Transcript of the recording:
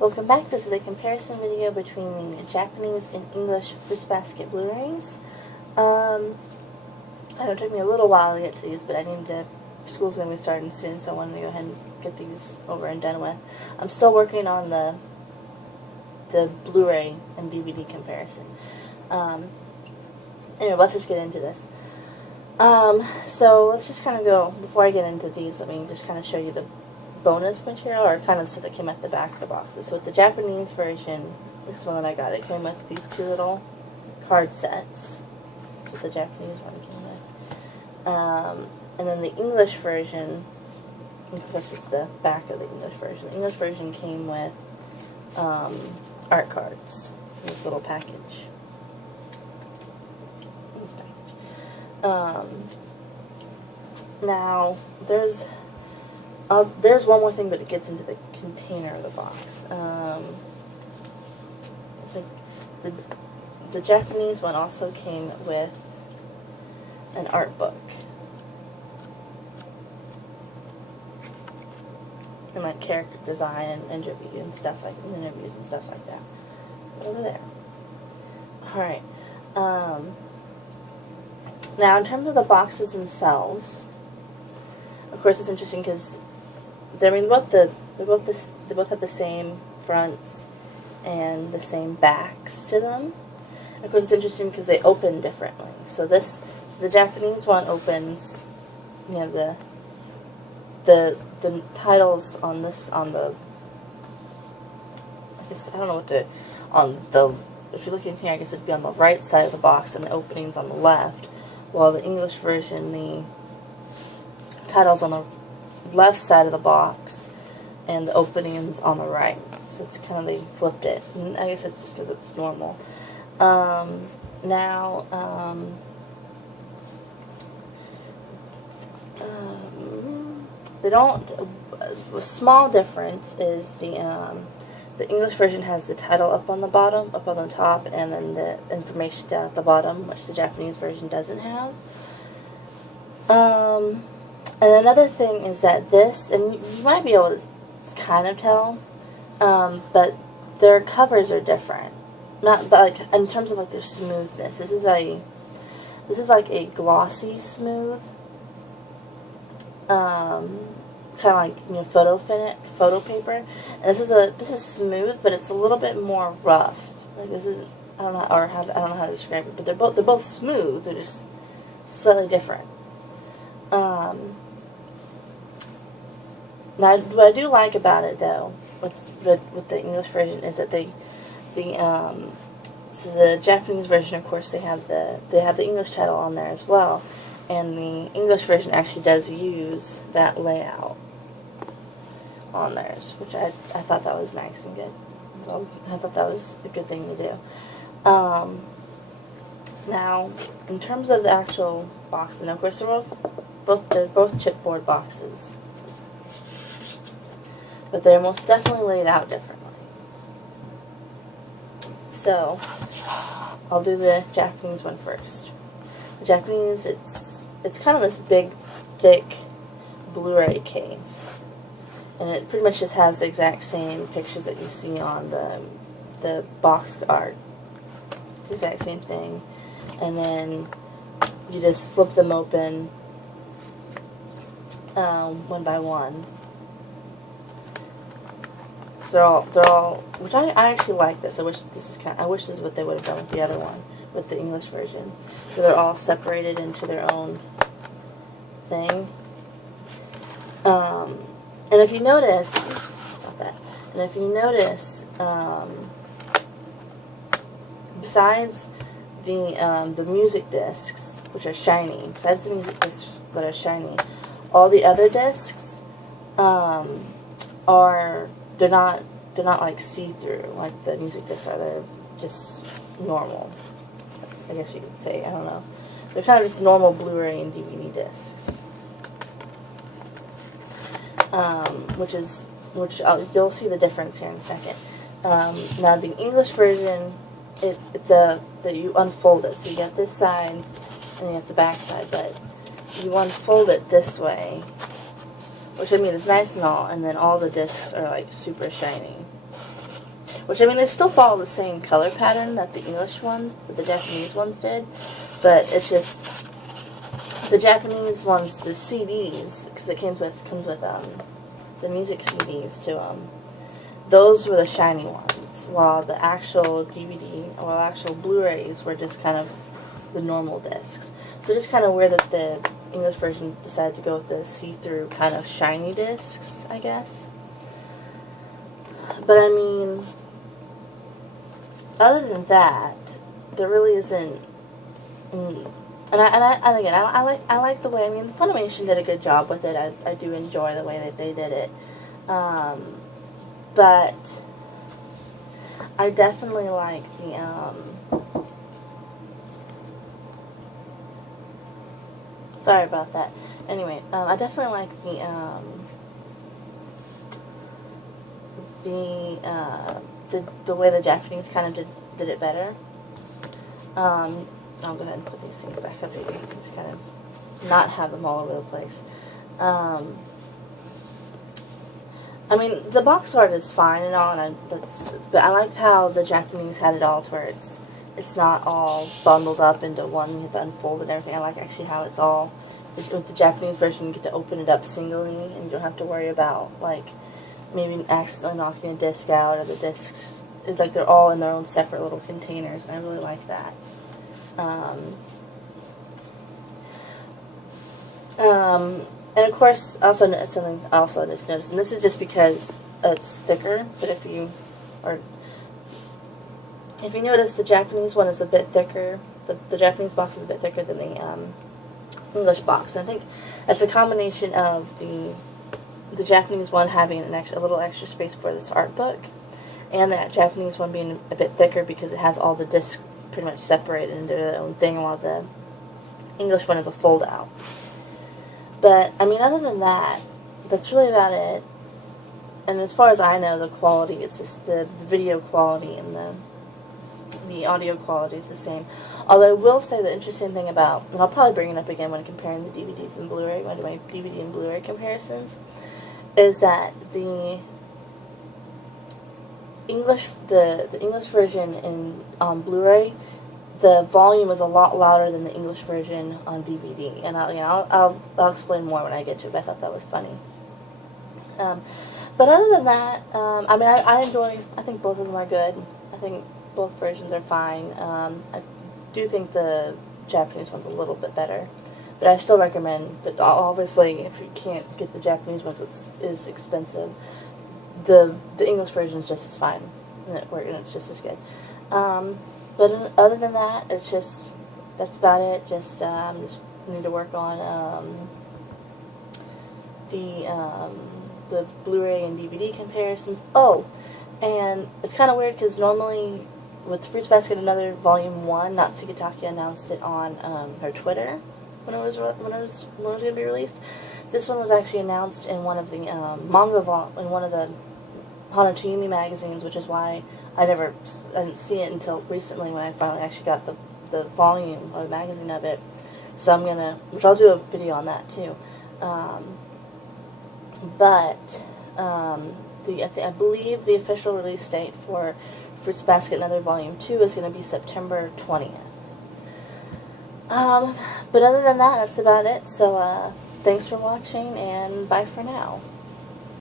Welcome back. This is a comparison video between Japanese and English Fruits Basket Blu-rays. I know it took me a little while to get to these, but I needed to. School's going to be starting soon, so I wanted to go ahead and get these over and done with. I'm still working on the Blu-ray and DVD comparison. Anyway, let's just get into this. So let's just kind of go, before I get into these, let me just kind of show you the bonus material, or kind of stuff that came at the back of the boxes. So with the Japanese version, this is one that I got. It came with these two little card sets. That's what the Japanese one came with. And then the English version, this is the back of the English version. The English version came with art cards in this little package. Now, there's one more thing, but it gets into the container of the box. The Japanese one also came with an art book. And like character design and interviews and stuff like that. Over there. Alright. Now, in terms of the boxes themselves, of course, it's interesting because they both have the same fronts and the same backs to them. And of course, it's interesting because they open differently. So the Japanese one opens. You have the titles on this I guess I don't know what if you look in here, I guess it'd be on the right side of the box and the opening's on the left. While the English version, the title's on the left side of the box and the opening's on the right. So it's kind of, they flipped it. And I guess it's just because it's normal. They don't. A small difference is the English version has the title up on the bottom, up on the top, and then the information down at the bottom, which the Japanese version doesn't have. And another thing is that this, and you might be able to kind of tell, but their covers are different. Not like in terms of like their smoothness. This is like a glossy smooth. Kind of like, you know, photo paper, and this is smooth, but it's a little bit more rough. Like this is, I don't know how to describe it, but they're both smooth. They're just slightly different. Now, what I do like about it though, with the English version, is that so the Japanese version, of course, they have the English title on there as well. And the English version actually does use that layout on theirs, which I thought that was nice and good. I thought that was a good thing to do. Now, in terms of the actual box, and of course they're both chipboard boxes, but they're most definitely laid out differently. So, I'll do the Japanese one first. The Japanese, it's kind of this big, thick Blu-ray case, and it pretty much just has the exact same pictures that you see on the box art. It's the exact same thing, and then you just flip them open one by one. So they're all, which I actually like this. I wish this is what they would have done with the other one, with the English version, where they're all separated into their own thing. And if you notice, besides the music discs, which are shiny, besides the music discs that are shiny, all the other discs they're not like see-through like the music discs are. They're just normal, I guess you could say. I don't know. They're kind of just normal Blu-ray and DVD discs. You'll see the difference here in a second. Now the English version, that you unfold it. So you got this side and you have the back side, but you unfold it this way, which I mean is nice and all, and then all the discs are like super shiny. Which, I mean, they still follow the same color pattern that the English ones, that the Japanese ones did. But it's just, the Japanese ones, the CDs, because it comes with the music CDs too. Those were the shiny ones, while the actual DVD or actual Blu-rays were just kind of the normal discs. So just kind of weird that the English version decided to go with the see-through kind of shiny discs, I guess. But I mean, other than that, there really isn't. And again, I like the way. I mean, Funimation did a good job with it. I do enjoy the way that they did it. But I definitely like the sorry about that. Anyway, I definitely like the way the Japanese kind of did it better. I'll go ahead and put these things back up here. Just kind of not have them all over the place. I mean, the box art is fine and all, but I like how the Japanese had it all to where it's not all bundled up into one. You have to unfold and everything. I like actually how it's all, with the Japanese version, you get to open it up singly, and you don't have to worry about, like, maybe accidentally knocking a disc out, or the discs, it's like they're all in their own separate little containers, and I really like that. And of course, also something I also just noticed, and this is just because it's thicker, but if you notice, the Japanese one is a bit thicker. The Japanese box is a bit thicker than the English box, and I think that's a combination of the Japanese one having a little extra space for this art book, and that Japanese one being a bit thicker because it has all the discs pretty much separated into their own thing, while the English one is a fold out. But, I mean, other than that, that's really about it. And as far as I know, the quality is just the video quality and the audio quality is the same. Although I will say the interesting thing about, and I'll probably bring it up again when comparing the DVDs and Blu-ray, when I do my DVD and Blu-ray comparisons, is that the English version in Blu-ray, the volume is a lot louder than the English version on DVD, and I'll explain more when I get to it. But I thought that was funny. But other than that, I mean, I think both of them are good. I think both versions are fine. I do think the Japanese one's a little bit better, but I still recommend. But obviously, if you can't get the Japanese ones, it is expensive. The English version is just as fine, and it's just as good. But other than that, that's about it. Just need to work on the Blu-ray and DVD comparisons. Oh, and it's kind of weird because normally with Fruits Basket Another Volume 1, Natsukitake announced it on her Twitter when it was going to be released. This one was actually announced in one of the in one of the Hanato magazines, which is why I didn't see it until recently when I finally actually got the volume or the magazine of it. So which I'll do a video on that too. I believe the official release date for Fruits Basket Another Volume 2 is going to be September 20th. But other than that, that's about it. So thanks for watching, and bye for now.